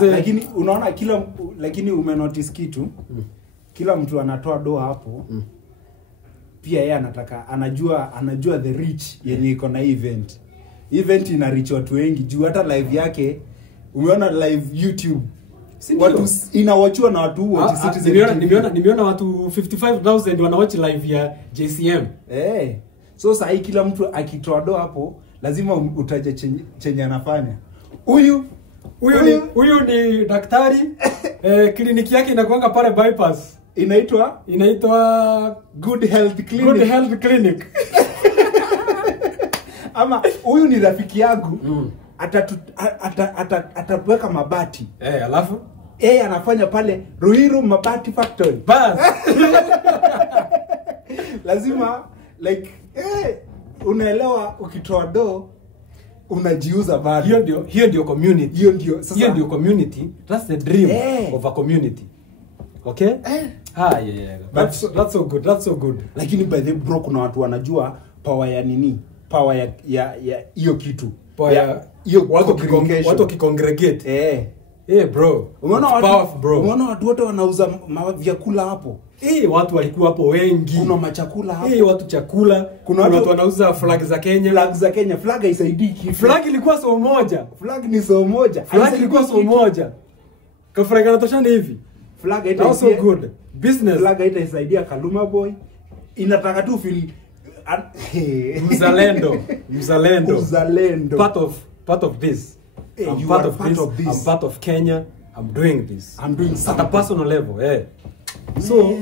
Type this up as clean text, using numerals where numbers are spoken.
Lakini unaona lakini umenotice kitu. Kila mtu anatoa doa hapo. Pia yeye anajua the reach yenye iko na event. Event ina reach watu wengi juu hata live yake umeona live YouTube. Watu inawachua na watu wote Citizen. Nimeona watu 55,000 wanawatch live ya JCM. So sasa kila mtu akitoa doa hapo lazima utaje chenye anafanya. Huyu ni daktari. Kliniki yake inakuanga pale bypass. Inaitwa Good Health Clinic. Good Health Clinic. Ama huyu ni rafiki yangu. Ataweka mabati. Alafu anafanya pale Ruiru Mabati Factory. Bas. Lazima like unaelewa ukitoa do unajiuza bado. Hiyo ndio community. Hiyo ndio community. That's the dream of a community. Okay? Yeah. That's so good. Lakini by the bro kuna watu wanajua power ya nini? Power ya hiyo kitu. Power hiyo watu kicongregate. Bro. Umeona watu wote wanauza vyakula hapo. Watu walikuwa hapo wengi. Kuna machakula hapo. Watu chakula. Kuna watu wanauza flag za Kenya. Flag haisaidii kitu. Flag ilikuwa so moja. Flag ni so moja. Flag ilikuwa so moja. Kafrag kanatoshana hivi. Flag haita so good. Business. Flag haitasaidia Kaluma boy. Inataka tu feel Mzalendo. Part of this. I'm part of this. I'm part of Kenya. I'm doing this. I'm doing at a personal level. So